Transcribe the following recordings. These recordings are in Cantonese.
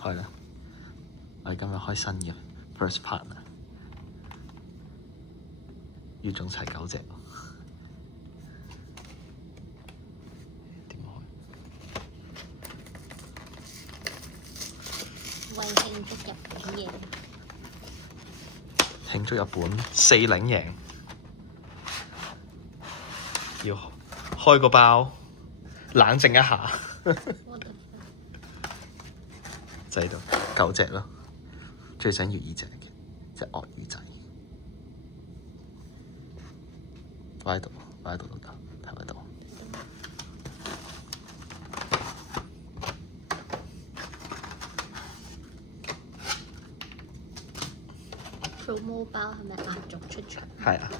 係啦，我哋今日開新嘅 first partner， 要種齊9隻。點開？為慶祝日本贏，慶祝日本4-0贏，要開個包，冷靜一下。就喺度9隻咯，最想要呢隻鱷魚仔，擺喺度都得，睇唔睇到？promo 包係咪壓軸出場？係啊，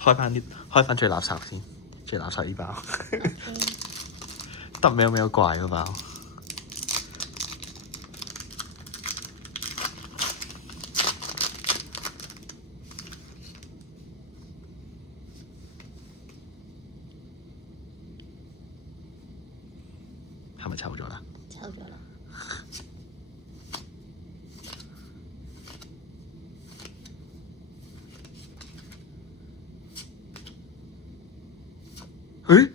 開翻最垃圾先，最垃圾呢包。得喵怪嗰包。係咪抽咗啦？抽咗啦。誒？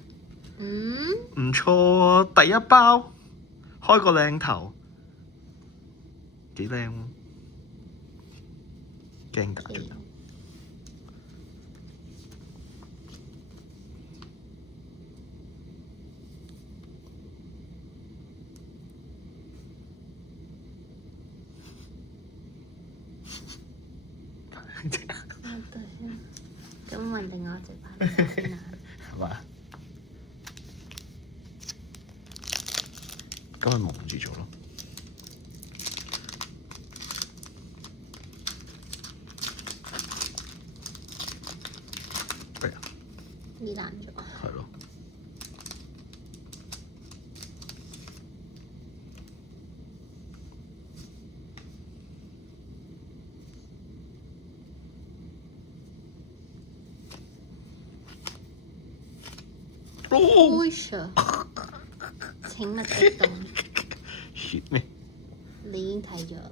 唔錯啊！第一包開個靚頭，幾靚喎！驚打咗。咁問另外一隻牌先啊？係嘛？咁咪蒙住咗咯。易爛咗。係咯。會上請勿激動。血咩？你已經睇咗啦。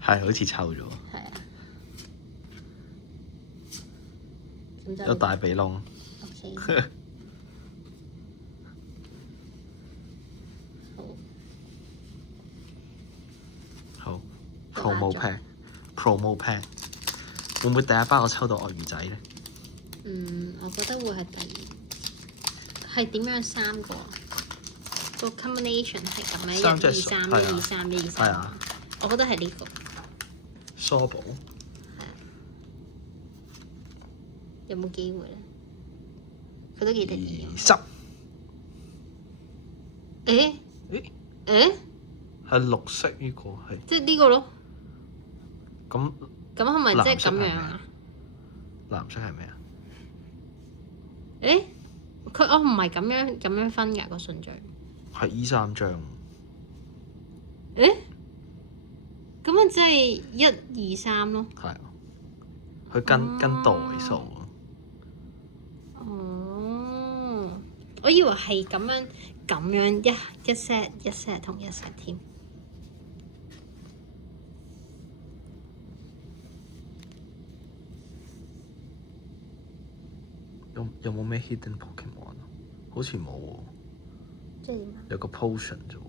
係，好似抽咗。係啊。有大鼻窿。OK。好。Promo pack。Promo pack。會唔會第一包我抽到鱷魚仔咧？我覺得會係第二。係點樣3個？個 combination 係咁樣，1、2、3、1、2、3、1、2、3。係啊。我覺得係呢個。梳寶。係啊。有冇機會咧？佢都幾得意。20。誒？係綠色呢個係。即係呢個咯。咁係咪即係咁樣啊？藍色係咩啊？佢唔係咁樣分㗎個順序。係呢3張。咁啊，即係1、2、3咯。係啊，佢跟代數。哦，我以為係咁樣一 set 同一 set 添。有冇咩 hidden Pokemon 啊？好似冇喎。即係點啊？有個 potion 啫喎。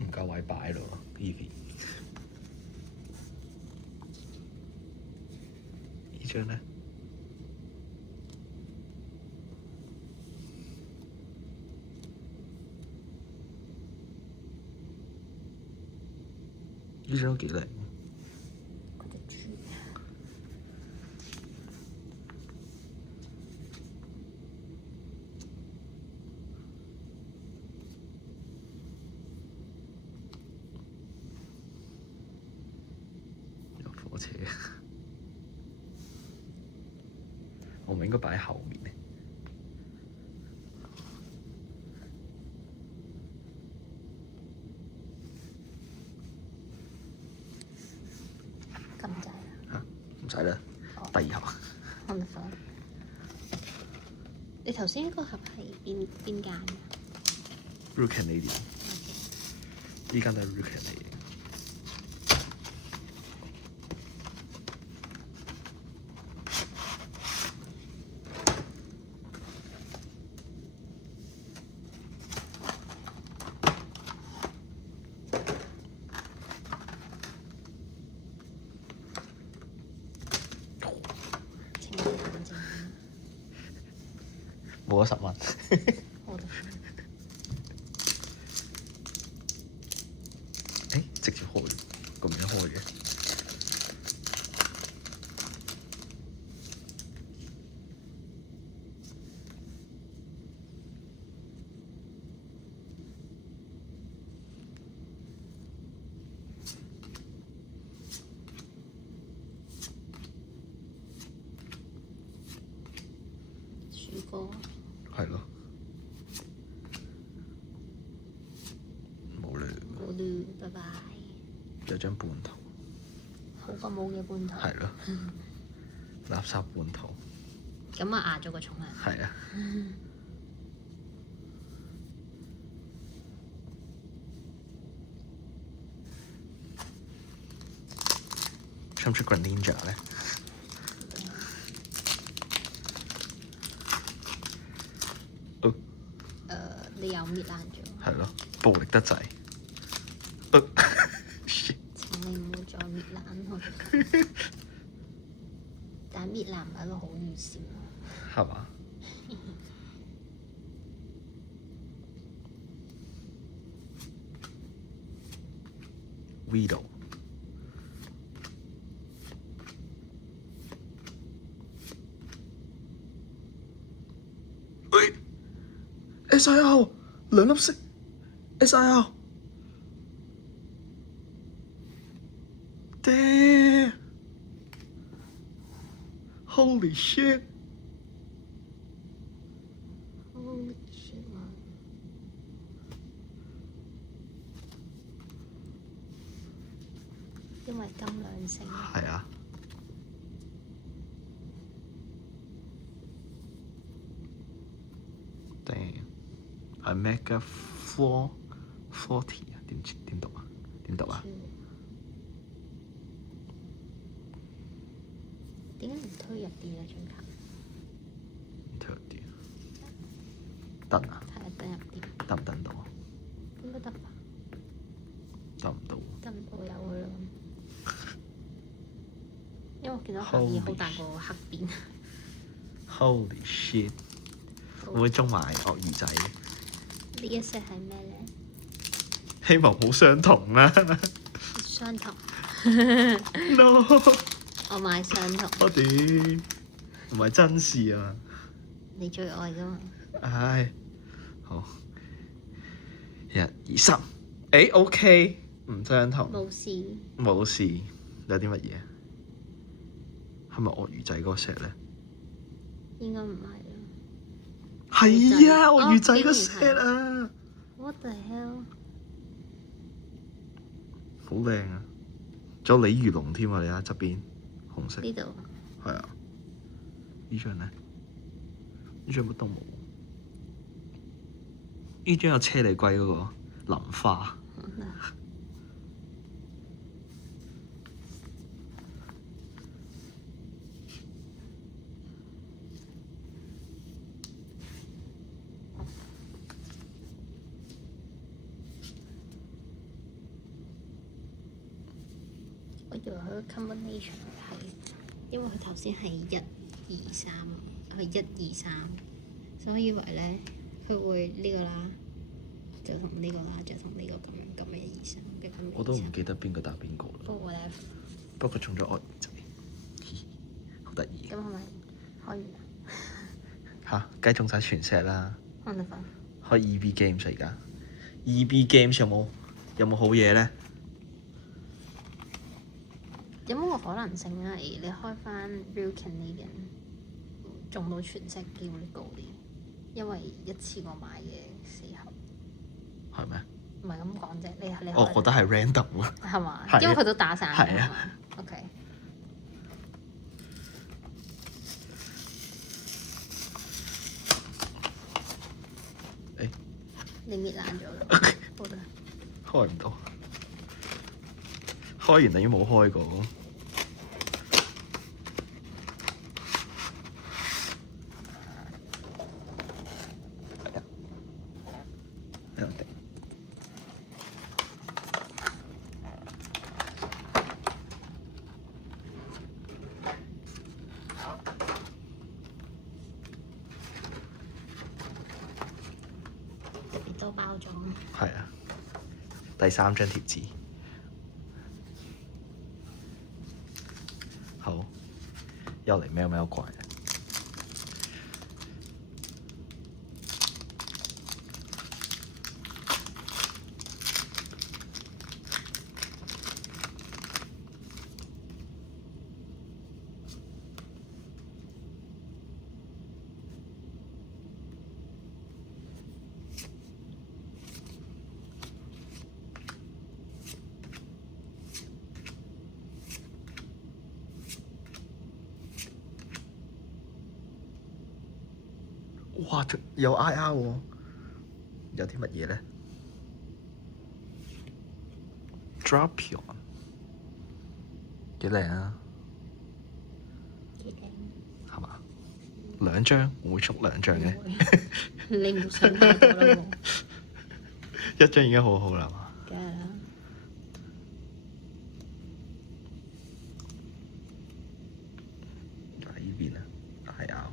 唔夠位擺咯 ，Eevee。呢張咧？呢張都幾靚。火車，我咪應該擺喺後面咧。咁滯啦。嚇，唔使啦，第二盒。我唔放。你頭先呢個盒係邊間㗎 Real Canadian， 呢間都係 Real Canadian。冇咗10蚊。誒，直接開，咁樣開嘅。鼠哥。係咯。冇啦。冇啦，拜拜。有張半圖。好過冇嘅半圖。係咯。垃圾半圖。咁啊壓咗個重量。係啊。出唔出 Greninja 咧？你有搣爛咗。係咯，暴力得滯。請你唔好再搣爛佢。但係搣爛唔係一個好預兆咯。係嘛？Weedle。喂 ！SIL 兩粒色 SIL。Damn! Holy shit! Holy shit！因為金兩星。係啊。Damn！係 Mega Forty 啊？點讀啊？點讀啊？點解唔推入啲咧？張卡推入啲得啊？係啊，登入啲。得唔登到啊？應該得吧？得唔到？得唔到有佢咯。因為我見到黑耳好大個黑邊。Holy shit！會唔會中埋鱷魚仔？呢一 set 係咩咧？希望好相同啦。相同。 No！我買相同。我屌，唔係真事啊嘛。你最愛㗎嘛？唉，好，1、2、3，誒 OK，唔相同。冇事。冇事，有啲乜嘢？係咪鱷魚仔嗰個 set 咧？應該唔係咯。係啊，鱷魚仔嗰 set 啊。What the hell？好靚啊！仲有鯉魚龍添啊！你睇側邊紅色。呢度。係啊。呢張咧？呢張乜都冇。呢張有車厘龜嗰個林花。我以為佢個 combination 係，因為佢頭先係1、2、3，係1、2、3，所以以為咧佢會呢個啦，就同呢個啦，就同呢個咁樣1、2、3嘅咁。我都唔記得邊個打邊個啦。不過咧，不過中咗鱷魚仔，好得意。咁係咪開完啊？嚇，梗係中晒全 set 啦！開得快。開 EB Games 而家，EB Games 有冇好嘢咧？有冇個可能性係你開翻 Real Canadian 中到全 set 機會高啲？因為一次過買嘅4盒。係咩？唔係咁講啫，你我覺得係 random 啊。係嘛？係啊因為佢都打散咗係啊嘛。OK。你搣爛咗啦，好啦。開唔到，開完等於冇開過。特別多包裝。係啊，第3張貼紙。好，又嚟喵喵怪啦！哇！有 IR 喎，有啲乜嘢咧 ？Drapion 幾靚啊！幾靚。係嘛？2張會唔會出2張嘅？你唔想睇到啦喎。1張已經好好啦嘛。梗係啦。嗱，依邊啊，係啊。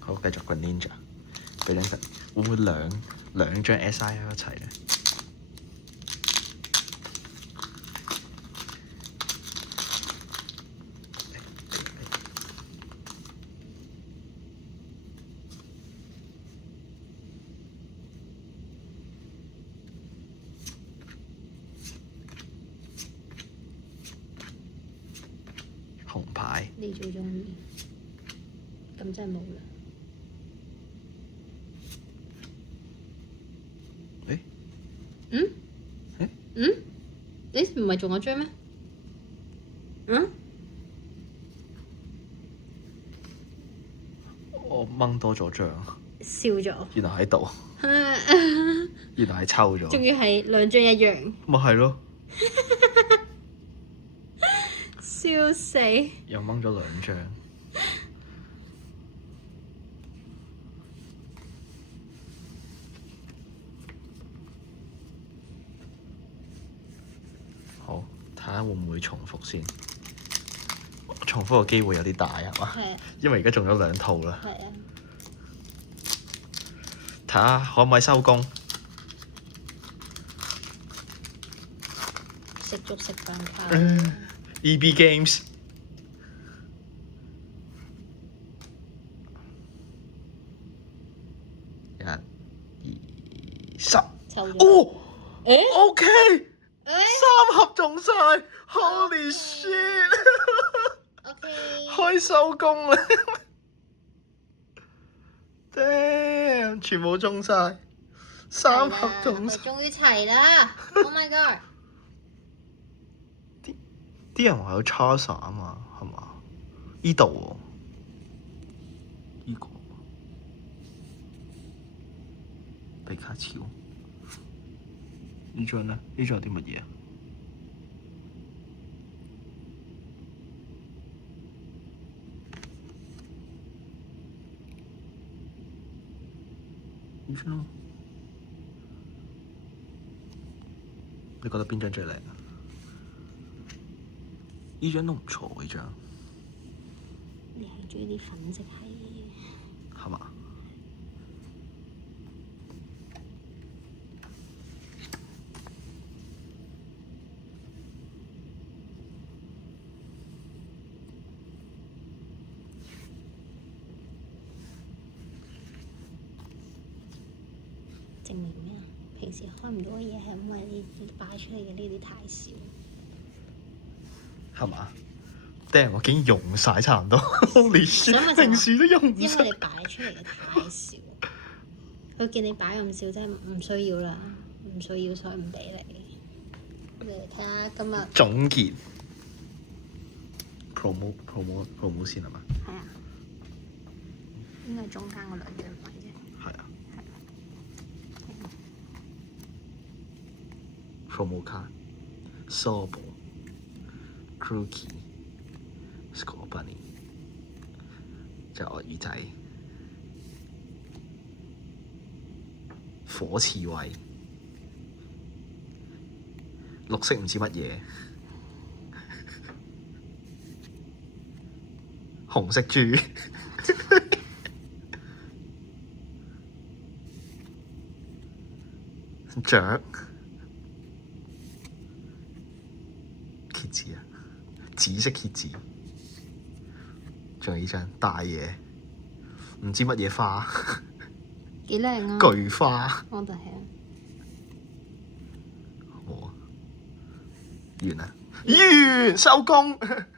好，繼續個 Ninja，俾兩份，會唔會兩張 SIL 一齊咧？紅牌。你最中意，咁真係冇啦。誒？嗯？誒？嗯？誒唔係仲有張咩？嗯？我掹多咗張，笑咗。原來喺度，原來係抽咗。仲要係2張一樣。咪係咯，笑死！又掹咗2張。好，睇下會唔會重複先。重複嘅機會有啲大係嘛？係啊。因為而家中咗2套啦。係啊。睇下可唔可以收工？食粥食飯卡。EB Games。1、2、3。抽咗。哦誒！OK，誒3盒中晒 ，Holy shit！ OK。可以收工啦！Damn，全部中晒，3盒中晒。終於齊啦 ！Oh my god！啲人話有 Charizard 啊嘛，係嘛？依度喎，依個比卡超。呢張咧？呢張有啲乜嘢啊？呢張，你覺得邊張最靚啊？呢張都唔錯，呢張。你係中意啲粉色係？係嘛？證明咩啊？平時開唔到嘅嘢係因為你擺出嚟嘅呢啲太少。係嘛？頂我竟然用晒差唔多，連平時都用唔晒。因為你擺出嚟嘅太少，佢見你擺咁少，真係唔需要啦，唔需要所以唔俾你。你嚟睇下今日總結 promo 先係嘛？係啊，應該係中間嗰兩隻位嘅。係啊。promo card、Sobo、Crookie、Score Bunny， 就鱷魚仔、火刺猬、綠色唔知乜嘢、紅色豬、雀、蠍子啊，紫色蠍子，仲有呢張大嘢，唔知乜嘢花，幾靚啊！巨花，我就係啊，好啊，完啦，完收工。